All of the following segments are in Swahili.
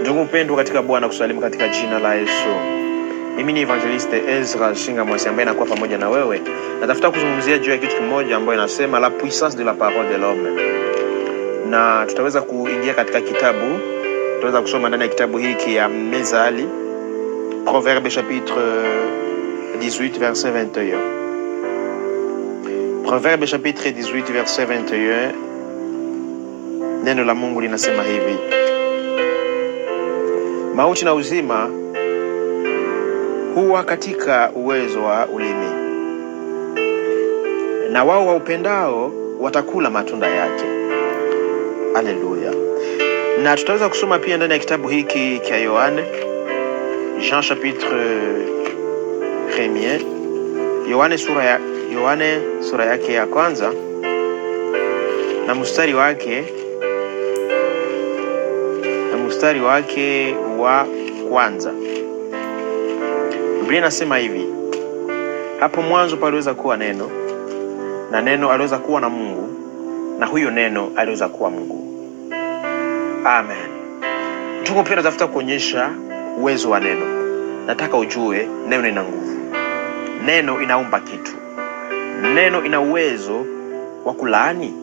Ndugu mpendwa katika Bwana, kusalimu katika jina la Yesu. Mimi ni Evangeliste Ezra Shinga Mwasi ambaye nakuwa pamoja na wewe. Natafuta kuzungumzia juu ya kitu kimoja ambayo inasema la puissance de la parole de l'homme. Na tutaweza kuingia katika kitabu, tutaweza kusoma ndani ya kitabu hiki ya Mezali, Proverbe chapitre 18 verset 21. Proverbe chapitre 18 verset 21. Neno la Mungu linasema hivi: mauti na uzima huwa katika uwezo wa ulimi, na wao waupendao watakula matunda yake. Haleluya. Na tutaweza kusoma pia ndani ya kitabu hiki cha Yohane, Jean chapitre 1, Yohane sura yake ya kwanza na mstari wake wa kwanza. Biblia inasema hivi: hapo mwanzo paliweza kuwa neno, na neno aliweza kuwa na Mungu, na huyo neno aliweza kuwa Mungu. Amen. Tuko pia natafuta kuonyesha uwezo wa neno. Nataka ujue neno ina nguvu. Neno inaumba kitu. Neno ina uwezo wa kulaani.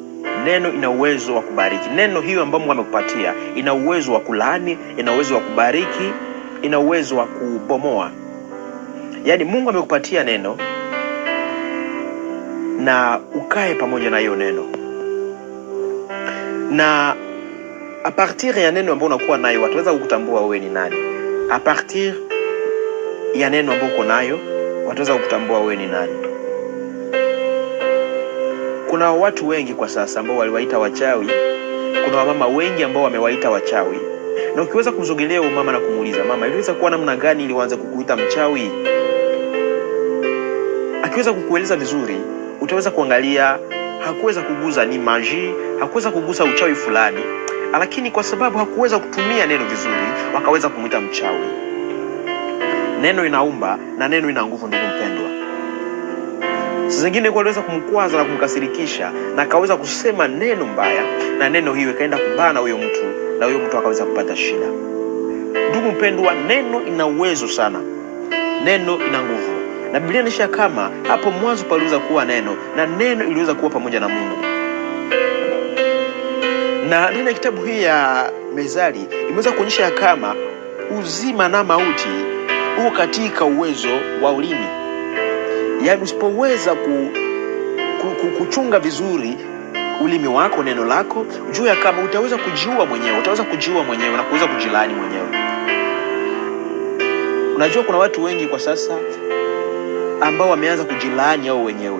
Neno ina uwezo wa kubariki. Neno hiyo ambayo Mungu amekupatia ina uwezo wa kulaani, ina uwezo wa kubariki, ina uwezo wa kubomoa. Yaani Mungu amekupatia neno na ukae pamoja na hiyo neno. Na a partir ya neno ambayo unakuwa nayo wataweza kukutambua wewe ni nani. A partir ya neno ambayo uko nayo wataweza kukutambua wewe ni nani. Kuna watu wengi kwa sasa ambao waliwaita wachawi. Kuna wamama wengi ambao wamewaita wachawi. Na ukiweza kumzogelea huyo mama na kumuuliza, mama, iliweza kuwa namna gani ili uanze kukuita mchawi? Akiweza kukueleza vizuri, utaweza kuangalia hakuweza kuguza ni maji, hakuweza kugusa uchawi fulani, lakini kwa sababu hakuweza kutumia neno vizuri, wakaweza kumuita mchawi. Neno inaumba na neno ina nguvu, ndugu mpendwa. Sasa zingine kwa aliweza kumkwaza na kumkasirikisha, na akaweza kusema neno mbaya, na neno hiyo ikaenda kubana huyo mtu, na huyo mtu akaweza kupata shida. Ndugu mpendwa, neno ina uwezo sana. Neno ina nguvu. Na Biblia inaonyesha kama hapo mwanzo paliweza kuwa neno, na neno iliweza kuwa pamoja na Mungu. Na ndani ya kitabu hii ya Mezali imeweza kuonyesha kama uzima na mauti uko katika uwezo wa ulimi. Yaani usipoweza kuchunga vizuri ulimi wako, neno lako, jua kama utaweza kujiua mwenyewe, na kuweza kujilaani mwenyewe. Unajua kuna watu wengi kwa sasa ambao wameanza kujilaani wao wenyewe.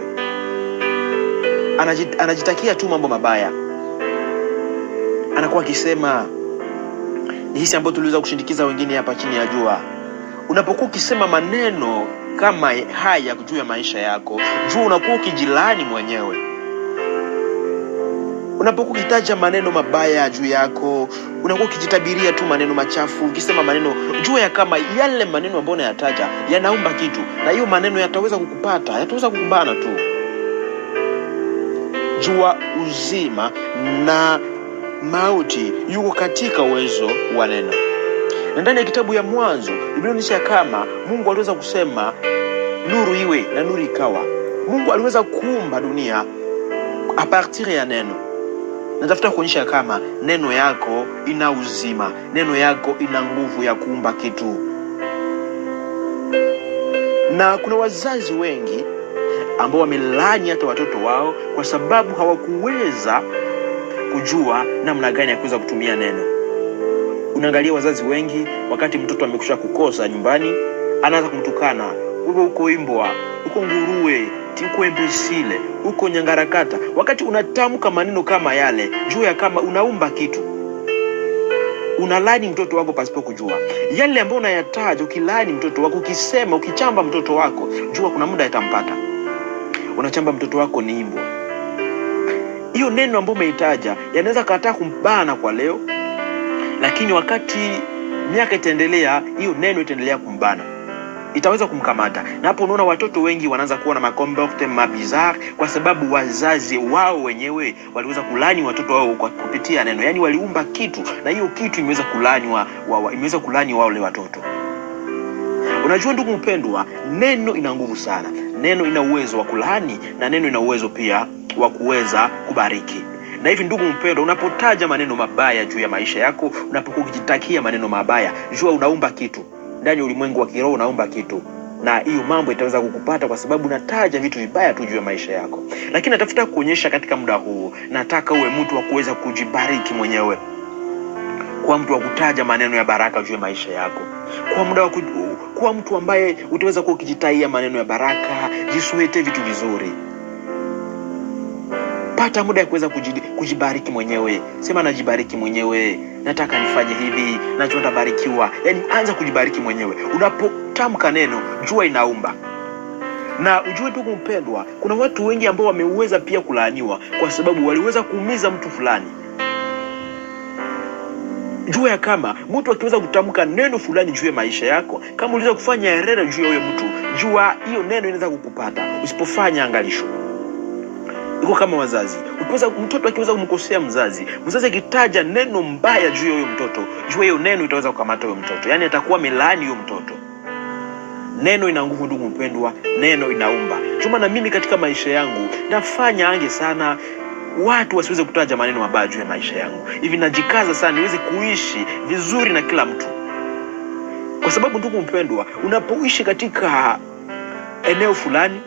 Anajitakia tu mambo mabaya. Anakuwa akisema ni hisi ambayo tuliweza kushindikiza wengine hapa chini ya jua. Unapokuwa ukisema maneno kama haya juu ya maisha yako, jua unakuwa ukijilaani mwenyewe. Unapokuwa ukitaja maneno mabaya juu yako, unakuwa ukijitabiria tu maneno machafu, ukisema maneno, jua ya kama yale maneno ambayo unayataja yanaumba kitu, na hiyo maneno yataweza kukupata, yataweza kukubana tu. Jua uzima na mauti yuko katika uwezo wa neno. Na ndani ya kitabu ya Mwanzo Biblia inaonyesha kama Mungu aliweza kusema nuru iwe, na nuru ikawa. Mungu aliweza kuumba dunia a partir ya neno. Natafuta kuonyesha kama neno yako ina uzima, neno yako ina nguvu ya kuumba kitu. Na kuna wazazi wengi ambao wamelaani hata watoto wao kwa sababu hawakuweza kujua namna gani ya kuweza kutumia neno. Unaangalia wazazi wengi, wakati mtoto amekusha kukosa nyumbani, anaanza kumtukana, wewe uko imbwa, uko nguruwe, uko imbecile, uko nyangarakata. Wakati unatamka maneno kama yale, jua kama unaumba kitu. Unalaani mtoto wako pasipo kujua. Yale ambayo unayataja, ukilaani mtoto wako, ukisema, ukichamba mtoto wako, jua kuna muda itampata. Unachamba mtoto wako ni imbwa. Hiyo neno ambayo umeitaja yanaweza kataa kumbana kwa leo, lakini wakati miaka itaendelea, hiyo neno itaendelea kumbana. itaweza kumkamata. Na hapo unaona watoto wengi wanaanza kuwa na comportement bizarre kwa sababu wazazi wao wenyewe waliweza kulani watoto wao kwa kupitia neno. Yaani waliumba kitu na hiyo kitu imeweza kulani wale watoto. Unajua ndugu mpendwa, neno ina nguvu sana. Neno ina uwezo wa kulani na neno ina uwezo pia wa kuweza kubariki. Na hivi ndugu mpendwa, unapotaja maneno mabaya juu ya maisha yako, unapokuwa ukijitakia maneno mabaya, jua unaumba kitu. Ndani ya ulimwengu wa kiroho unaumba kitu. Na hiyo mambo itaweza kukupata kwa sababu unataja vitu vibaya tu juu ya maisha yako. Lakini natafuta kuonyesha katika muda huu, nataka uwe mtu wa kuweza kujibariki mwenyewe. Kwa mtu wa kutaja maneno ya baraka juu ya maisha yako. Kwa mtu ambaye utaweza kuwa ukijitaia maneno ya baraka, jisuete vitu vizuri. Pata muda ya kuweza kujibariki mwenyewe. Sema najibariki mwenyewe, nataka nifanye hivi, najua nitabarikiwa. Yaani anza kujibariki mwenyewe. Unapotamka neno, jua inaumba. Na ujue ndugu mpendwa, kuna watu wengi ambao wameweza pia kulaaniwa kwa sababu waliweza kuumiza mtu fulani. Jua ya kama mtu akiweza kutamka neno fulani juu ya maisha yako, kama uliweza kufanya error juu ya huyo mtu, jua hiyo neno inaweza kukupata usipofanya angalisho. Iko kama wazazi. Mtoto akiweza kumkosea mzazi akitaja neno mbaya juu ya huyo mtoto, jua hiyo neno itaweza kukamata huyo mtoto. Yaani atakuwa amelaani huyo mtoto. Neno ina nguvu ndugu mpendwa, neno inaumba. Chuma na mimi katika maisha yangu nafanya ange sana watu wasiweze kutaja maneno mabaya juu ya maisha yangu. Hivi najikaza sana niweze kuishi vizuri na kila mtu. Kwa sababu ndugu mpendwa, unapoishi katika eneo fulani,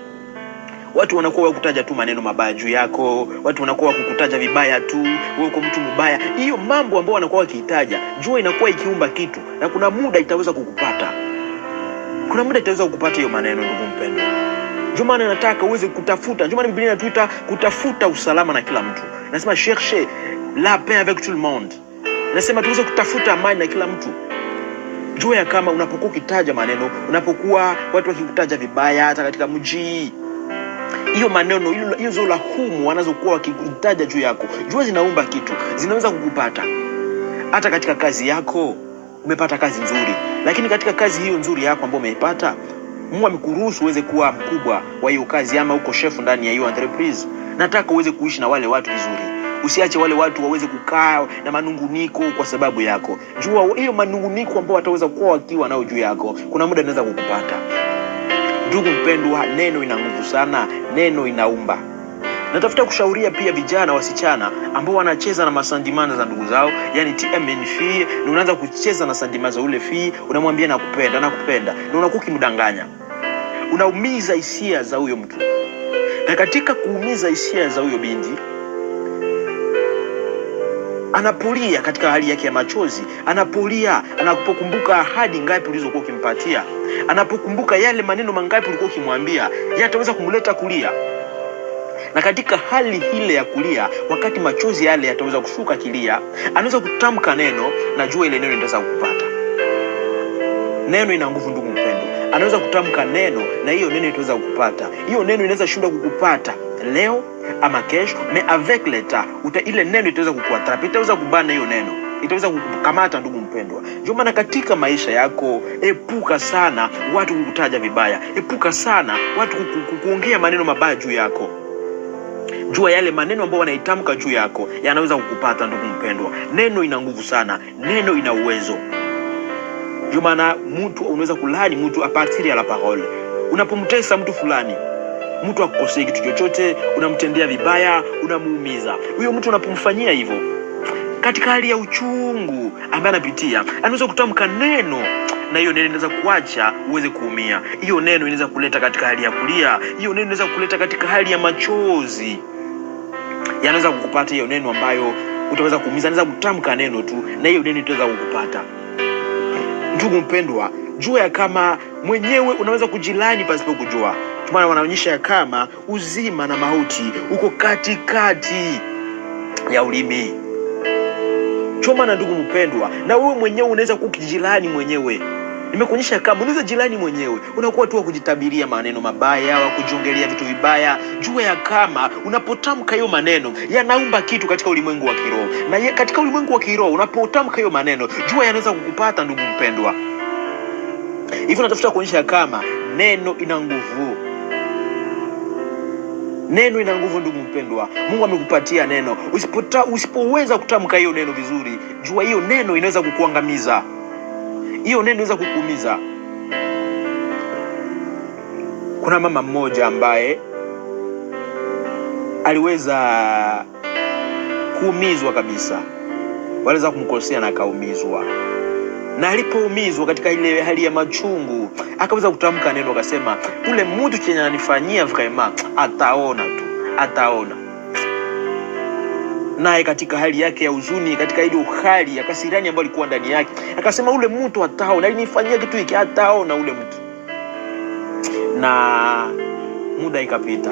watu wanakuwa wakutaja tu maneno mabaya juu yako, watu wanakuwa kukutaja vibaya tu, wewe uko mtu mbaya. Hiyo mambo ambayo wanakuwa wakitaja, jua inakuwa ikiumba kitu na kuna muda itaweza kukupata. Kuna muda itaweza kukupata hiyo maneno ndugu mpendwa. Ndio maana nataka uweze kutafuta. Ndio maana Biblia inatuita kutafuta usalama na kila mtu. Nasema chercher la paix avec tout le monde. Nasema tuweze kutafuta amani na kila mtu. Jua ya kama unapokuwa ukitaja maneno, unapokuwa watu wakikutaja vibaya hata katika mji, hiyo maneno hizo la humu wanazokuwa wakitaja juu yako, jua zinaumba kitu, zinaweza kukupata. Hata katika kazi yako, umepata kazi nzuri, lakini katika kazi hiyo nzuri yako ambayo umeipata, Mungu amekuruhusu uweze kuwa mkubwa wa hiyo kazi ama uko chef ndani ya hiyo entreprise. Nataka uweze kuishi na wale watu vizuri. Usiache wale watu waweze kukaa na manunguniko kwa sababu yako. Jua hiyo manunguniko ambao wataweza kuwa wakiwa nao juu yako, kuna muda inaweza kukupata. Ndugu mpendwa, neno ina nguvu sana, neno inaumba. Natafuta kushauria pia vijana wasichana ambao wanacheza na masandimana za ndugu zao, yani TMNF, na unaanza kucheza na sandimana za ule fi, unamwambia nakupenda, na unakuwa ukimdanganya. Unaumiza hisia za huyo mtu. Na katika kuumiza hisia za huyo binti, anapolia katika hali yake ya machozi, anapolia, anapokumbuka ahadi ngapi ulizokuwa ukimpatia, anapokumbuka yale maneno mangapi ulikuwa ukimwambia, yataweza kumleta kulia. Na katika hali ile ya kulia, wakati machozi yale yataweza kushuka kilia, anaweza kutamka neno na jua ile neno itaweza kukupata. Neno ina nguvu ndugu mpendwa. Anaweza kutamka neno na hiyo neno itaweza kukupata. Hiyo neno inaweza shindwa kukupata leo ama kesho, mais avec l'état ile neno itaweza kukuatrapa, itaweza kubana hiyo neno, itaweza kukamata ndugu mpendwa. Ndio maana katika maisha yako, epuka sana watu kukutaja vibaya, epuka sana watu kuongea maneno mabaya juu yako. Jua yale maneno ambayo wanaitamka juu yako yanaweza kukupata ndugu mpendwa. Neno ina nguvu sana, neno ina uwezo. Ndio maana mtu unaweza kulani mtu a partir ya la parole. Unapomtesa mtu fulani, mtu akukosea kitu chochote, unamtendea vibaya, unamuumiza. Huyo mtu unapomfanyia hivyo, katika hali ya uchungu ambaye anapitia, anaweza kutamka neno na hiyo neno inaweza kuacha uweze kuumia. Hiyo neno inaweza kuleta katika hali ya kulia, hiyo neno inaweza kuleta katika hali ya machozi. Yanaweza kukupata hiyo neno ambayo utaweza kuumiza, anaweza kutamka neno tu na hiyo neno itaweza kukupata. Ndugu mpendwa, jua ya kama mwenyewe unaweza kujilani pasipo kujua. Maana wanaonyesha ya kama uzima na mauti uko katikati ya ulimi. Choma na ndugu mpendwa, na wewe mwenyewe unaweza kujilani mwenyewe. Nimekuonyesha kama unaweza jilani mwenyewe. Unakuwa tu kujitabiria maneno mabaya au kujiongelea vitu vibaya. Jua ya kama unapotamka hiyo maneno yanaumba kitu katika ulimwengu wa kiroho. Na katika ulimwengu wa kiroho unapotamka hiyo maneno, jua yanaweza kukupata ndugu mpendwa. Hivyo natafuta kuonyesha kama neno ina nguvu. Neno ina nguvu ndugu mpendwa. Mungu amekupatia neno. Usipoweza kutamka hiyo neno vizuri, jua hiyo neno inaweza kukuangamiza. Hiyo neno inaweza kukuumiza. Kuna mama mmoja ambaye aliweza kuumizwa kabisa. Waliweza kumkosea na akaumizwa. Na alipoumizwa katika ile hali ya machungu, akaweza kutamka neno, akasema ule mtu chenye ananifanyia vrema ataona tu, ataona. Naye katika hali yake ya huzuni, katika ile hali ya kasirani ambayo alikuwa ndani yake, akasema ule mtu ataona, alinifanyia kitu hiki, ataona ule mtu. Na muda ikapita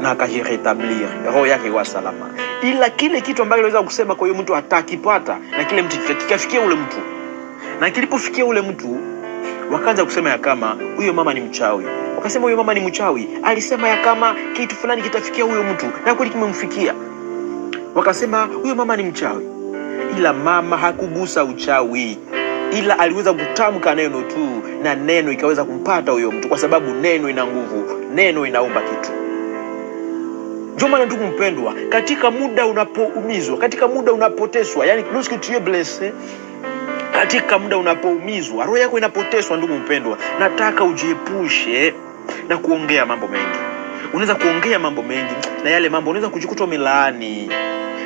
na akajiretablir, roho yake ikawa salama. Ila kile kitu ambacho aliweza kusema kwa hiyo mtu atakipata, na kile mtu kikafikia ule mtu. Na kilipofikia ule mtu, wakaanza kusema ya kama huyo mama ni mchawi. Wakasema huyo mama ni mchawi, alisema ya kama kitu fulani kitafikia huyo mtu, na kweli kimemfikia. Wakasema huyo mama ni mchawi. Ila mama hakugusa uchawi, ila aliweza kutamka neno tu, na neno ikaweza kumpata huyo mtu, kwa sababu neno ina nguvu, neno inaumba kitu. Ndio maana ndugu mpendwa, katika muda unapoumizwa, katika muda unapoteswa, yani lorsque tu es blessé, katika muda unapoumizwa, roho yako inapoteswa ndugu mpendwa, nataka ujiepushe na kuongea mambo mengi. Unaweza kuongea mambo mengi, na yale mambo unaweza kujikuta umelaani.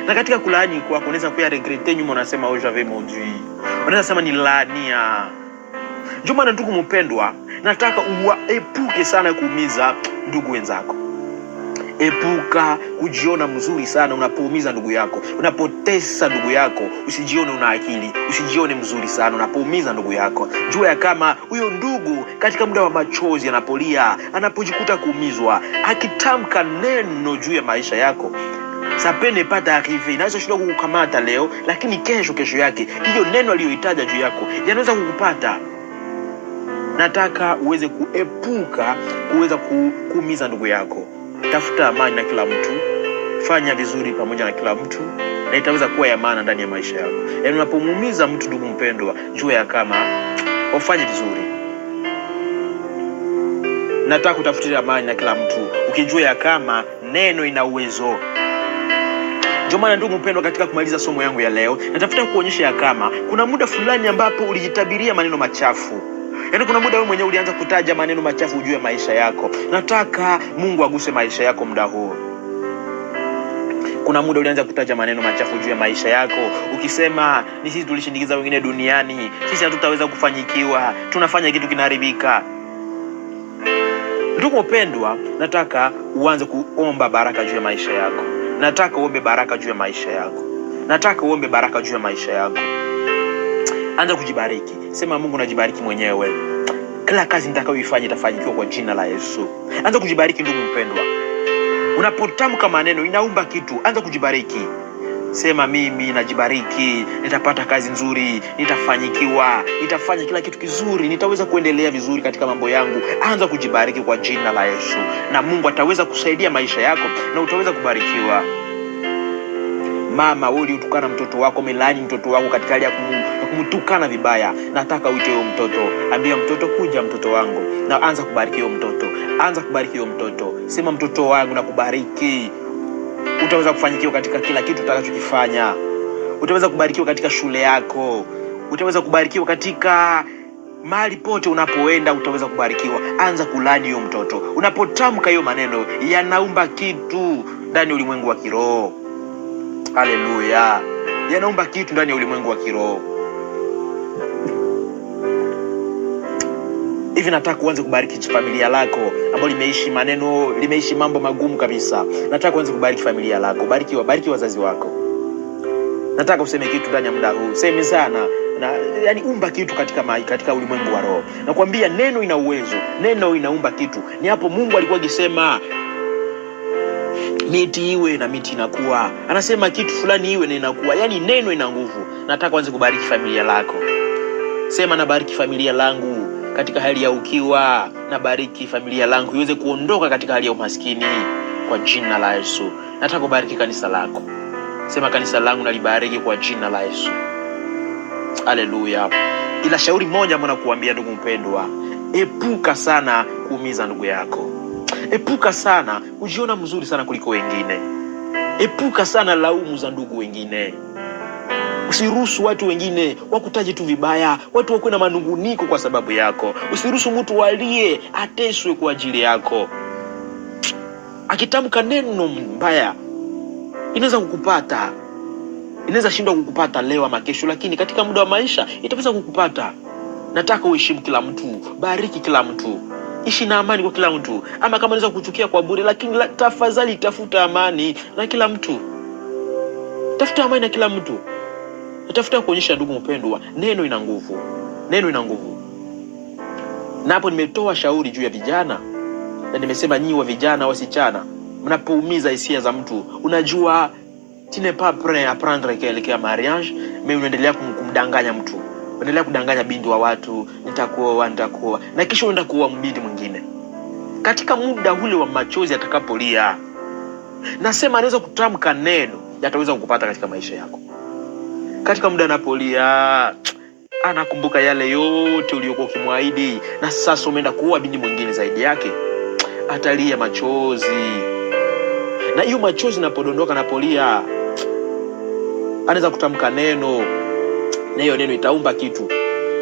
Na katika kulaani kwako unaweza kuya regretter nyuma, unasema oh j'avais maudit. Unaweza sema ni laania. Ndio maana ndugu mpendwa, nataka uepuke sana kuumiza ndugu wenzako. Epuka kujiona mzuri sana unapoumiza ndugu yako. Unapotesa ndugu yako, usijione una akili, usijione mzuri sana unapoumiza ndugu yako. Jua ya kama huyo ndugu katika muda wa machozi anapolia, anapojikuta kuumizwa, akitamka neno juu ya maisha yako, sapene pata arrive, inaweza shida kukukamata leo, lakini kesho yake hiyo neno aliyoitaja juu yako yanaweza kukupata. Nataka uweze kuepuka kuweza kuumiza ndugu yako. Tafuta amani na kila mtu, fanya vizuri pamoja na kila mtu, na itaweza kuwa ya maana ndani ya maisha yako. Yaani unapomuumiza mtu ndugu mpendwa, jua ya kama ufanye vizuri. Nataka kutafutia amani na kila mtu, ukijua ya kama neno ina uwezo. Ndio maana ndugu mpendwa, katika kumaliza somo yangu ya leo, natafuta kuonyesha ya kama kuna muda fulani ambapo ulijitabiria maneno machafu. Yaani kuna muda wewe mwenyewe ulianza kutaja maneno machafu juu ya maisha yako. Nataka Mungu aguse maisha yako muda huu. Kuna muda ulianza kutaja maneno machafu juu ya maisha yako, ukisema ni sisi tulishindikiza wengine duniani, sisi hatutaweza kufanyikiwa, tunafanya kitu kinaharibika. Ndugu mpendwa, nataka uanze kuomba baraka juu ya maisha yako. Nataka uombe baraka juu ya maisha yako. Nataka uombe baraka juu ya maisha yako. Anza kujibariki. Sema Mungu najibariki mwenyewe. Kila kazi nitakayoifanya itafanikiwa kwa jina la Yesu. Anza kujibariki ndugu mpendwa. Unapotamka maneno inaumba kitu. Anza kujibariki. Sema mimi najibariki, nitapata kazi nzuri, nitafanikiwa, nitafanya kila kitu kizuri, nitaweza kuendelea vizuri katika mambo yangu. Anza kujibariki kwa jina la Yesu. Na Mungu ataweza kusaidia maisha yako na utaweza kubarikiwa. Mama, wewe ulitukana mtoto wako, umelaani mtoto wako katika hali ya kumtukana vibaya. Nataka uite huyo mtoto. Ambia mtoto, kuja mtoto wangu. Na anza kubariki huyo mtoto. Anza kubariki huyo mtoto. Sema mtoto wangu nakubariki. Utaweza kufanikiwa katika kila kitu utakachokifanya. Utaweza kubarikiwa katika shule yako. Utaweza kubarikiwa katika mahali pote unapoenda, utaweza kubarikiwa. Anza kulani huyo mtoto. Unapotamka hiyo maneno, yanaumba kitu ndani ya ulimwengu wa kiroho. Haleluya. Yanaumba kitu ndani ya ulimwengu wa kiroho. Hivi nataka uanze kubariki familia lako ambalo limeishi mambo magumu kabisa. Nataka uanze kubariki familia lako. Bariki wazazi wako. Nataka useme kitu ndani ya muda huu. Sema sana. Yani umba kitu katika ulimwengu wa roho. Nakwambia neno ina uwezo. Neno inaumba kitu. Ni hapo Mungu alikuwa akisema miti iwe na miti inakuwa. Anasema kitu fulani iwe na inakuwa. Yani neno ina nguvu. Nataka uanze kubariki familia lako. Sema nabariki familia langu katika hali ya ukiwa, nabariki familia langu iweze kuondoka katika hali ya umaskini kwa jina la Yesu. Nataka kubariki kanisa lako. Sema kanisa langu nalibariki kwa jina la Yesu. Haleluya. Ila shauri moja mbona kuambia ndugu mpendwa, epuka sana kuumiza ndugu yako. Epuka sana kujiona mzuri sana kuliko wengine. Epuka sana laumu za ndugu wengine. Usiruhusu watu wengine wakutaje tu vibaya, watu wakuwe na manunguniko kwa sababu yako. Usiruhusu mtu walie ateswe kwa ajili yako. Akitamka neno mbaya inaweza kukupata. Inaweza shindwa kukupata leo ama kesho, lakini katika muda wa maisha itaweza kukupata. Nataka uheshimu kila mtu, bariki kila mtu, ishi na amani kwa kila mtu. Ama kama unaweza kuchukia kwa bure, lakini tafadhali tafuta amani na kila mtu. Tafuta amani na kila mtu. Tafuta kuonyesha ndugu mpendwa, neno ina nguvu. Neno ina nguvu. Na hapo nimetoa shauri juu ya vijana. Na nimesema nyinyi wa vijana, wasichana, mnapoumiza hisia za mtu, unajua tu n'es pas prêt à prendre quelqu'un en mariage, mais unaendelea kumdanganya mtu. Unaendelea kudanganya binti wa watu, nitakuoa. Na kisha unaenda kuoa mbindi mwingine. Katika muda ule wa machozi atakapolia, nasema anaweza kutamka neno yataweza kukupata katika maisha yako. Katika muda anapolia, anakumbuka yale yote uliyokuwa ukimwahidi, na sasa umeenda kuoa binti mwingine zaidi yake. Atalia machozi. Na hiyo machozi napodondoka napolia, anaweza kutamka neno, na hiyo neno itaumba kitu.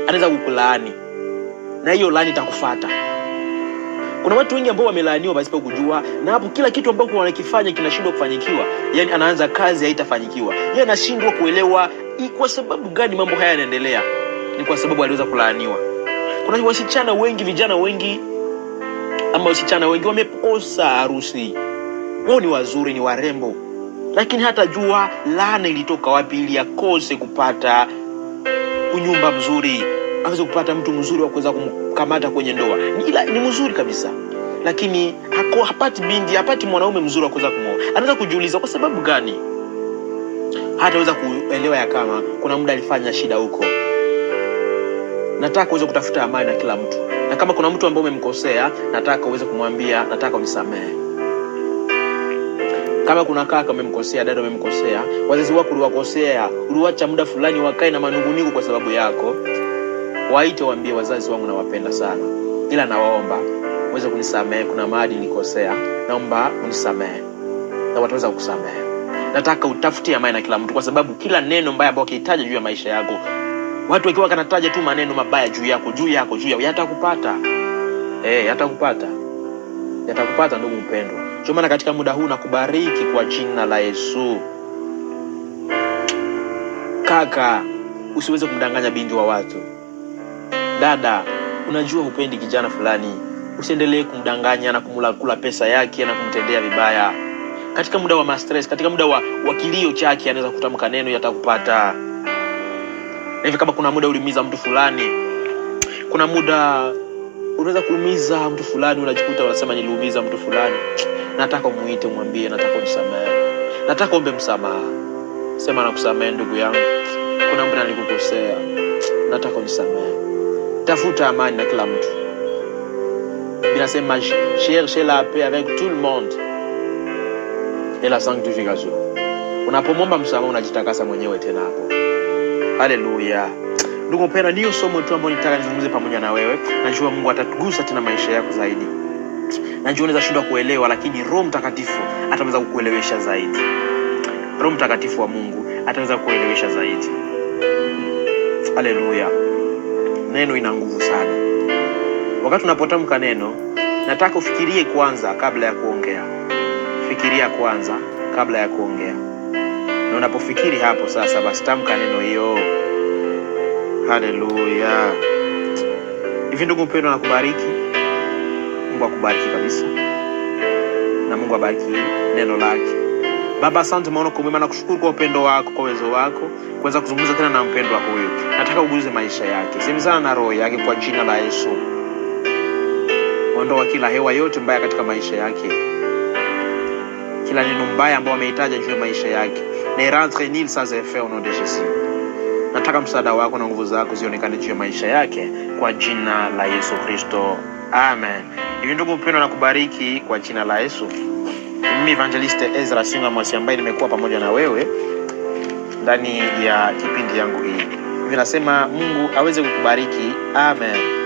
Anaweza kukulaani, na hiyo laani itakufuata. Kuna watu wengi ambao wamelaaniwa pasipo kujua, na hapo kila kitu ambacho wanakifanya kinashindwa kufanyikiwa. Yani anaanza kazi haitafanyikiwa. Yeye anashindwa kuelewa kwa sababu gani mambo haya yanaendelea. Ni kwa sababu aliweza kulaaniwa. Kuna wasichana wengi, vijana wengi, ama wasichana wengi wamekosa harusi. Wao ni wazuri, ni warembo, lakini hata jua laana ilitoka wapi ili akose kupata unyumba mzuri, aweze kupata mtu mzuri wa kuweza kumkamata kwenye ndoa. Ila ni mzuri kabisa, lakini hapati binti, hapati mwanaume mzuri wa kuweza kumwoa. Anaweza kujiuliza kwa sababu gani? Hataweza kuelewa ya kama kuna muda alifanya shida huko. Nataka uweze kutafuta amani na kila mtu. Na kama kuna mtu ambaye umemkosea, nataka uweze kumwambia, nataka unisamehe. Kama kuna kaka umemkosea, dada umemkosea, wazazi wako uliwakosea, uliwacha muda fulani wakae na manunguniko kwa sababu yako, waite waambie, wazazi wangu nawapenda sana, ila nawaomba uweze kunisamehe, kuna mahali nilikosea, naomba unisamehe. Na wataweza kukusamehe. Nataka utafutie amani na kila mtu, kwa sababu kila neno mbaya ambalo ukitaja juu ya maisha yako, watu wakiwa kanataja tu maneno mabaya juu yako, yatakupata. Yatakupata. Yatakupata ndugu mpendwa. Kwa maana katika muda huu nakubariki kwa jina la Yesu. Kaka, usiweze kumdanganya binti wa watu. Dada, unajua hupendi kijana fulani, usiendelee kumdanganya na kula pesa yake na kumtendea vibaya. Katika muda wa stress, katika muda wa kilio chake, anaweza kutamka neno yatakupata. Na hivi kama kuna muda uliumiza mtu fulani, kuna muda unaweza kuumiza mtu fulani, unajikuta unasema niliumiza mtu fulani, nataka umuite, mwambie nataka unisamehe, nataka ombe msamaha. Sema nakusamehe ndugu yangu, kuna muda nilikukosea, nataka unisamehe. Tafuta amani na kila mtu. Binasema cherchez la paix avec tout le monde et la sanctification. Unapomomba msamaha unajitakasa mwenyewe tena hapo. Haleluya. Ndugu mpendwa, niyo somo tu ambalo nitaka nizungumze pamoja na wewe. Najua Mungu atatugusa tena maisha yako zaidi. Najua unaweza shindwa kuelewa, lakini Roho Mtakatifu ataweza kukuelewesha zaidi. Roho Mtakatifu wa Mungu ataweza kukuelewesha zaidi. Haleluya. Neno ina nguvu sana. Wakati unapotamka neno, nataka ufikirie kwanza kabla ya kuongea. Fikiria kwanza kabla ya kuongea. Na unapofikiri hapo sasa, basi tamka neno hiyo. Haleluya. Hivi ndugu mpendwa, nakubariki. Mungu akubariki kabisa. Na Mungu abariki neno lake. Baba, asante maana kwa mema, na kushukuru kwa upendo wako, kwa uwezo wako kuweza kuzungumza tena na mpendwa huyu. Nataka uguze maisha yake, semezana na roho yake kwa jina la Yesu. Ondoa kila hewa yote mbaya katika maisha yake, kila neno mbaya ambao amehitaji juu ya maisha yake. Ne rentre nil sans effet au nom de Jésus. Nataka msaada wako na nguvu zako zionekane juu ya maisha yake kwa jina la Yesu Kristo. Amen. Hivi ndugu mpendwa, nakubariki kwa jina la Yesu. Mimi Evangeliste Ezra Singa Mwasi ambaye nimekuwa pamoja na wewe ndani ya kipindi yangu hii. Vinasema Mungu aweze kukubariki. Amen.